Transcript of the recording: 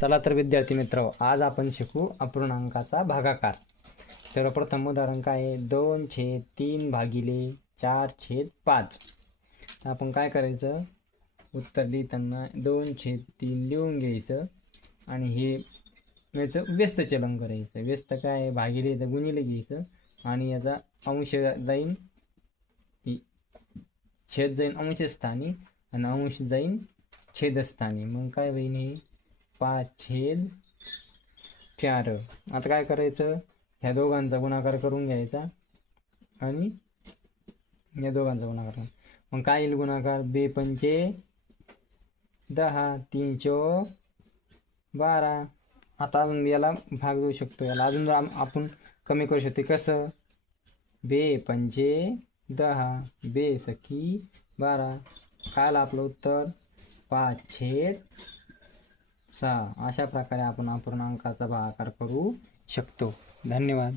चला तर विद्यार्थी मित्र आज आपण शिकू अपूर्णांकाचा भागाकार. तर प्रथम उदाहरण काय आहे? दोन छेद तीन भागिले चार छेद पाच. आपण काय करायचं? उत्तर लिहिताना दोन छेद तीन लिहून घ्यायचं आणि हे याचं व्यस्त चलन करायचं. व्यस्त काय आहे? भागिले तर गुणिले घ्यायचं आणि याचा अंश जाईन छेद जाईन अंशस्थानी आणि अंश जाईन छेदस्थानी. मग काय होईन हे? पाच छेद चार आता काय करायचं ह्या दोघांचा गुणाकार करून घ्यायचा आणि या दोघांचा गुणाकार करून. मग काय येईल गुणाकार बे पंचे दहा तीन चो बारा आता अजून याला भाग देऊ शकतो याला अजून आपण कमी करू शकतो कसं बे पंचे दहा बे सखी बारा काय आपलं उत्तर पाच छेद सहा अशा प्रकारे आपण अपूर्णांकाचा भागाकार करू शकतो. धन्यवाद.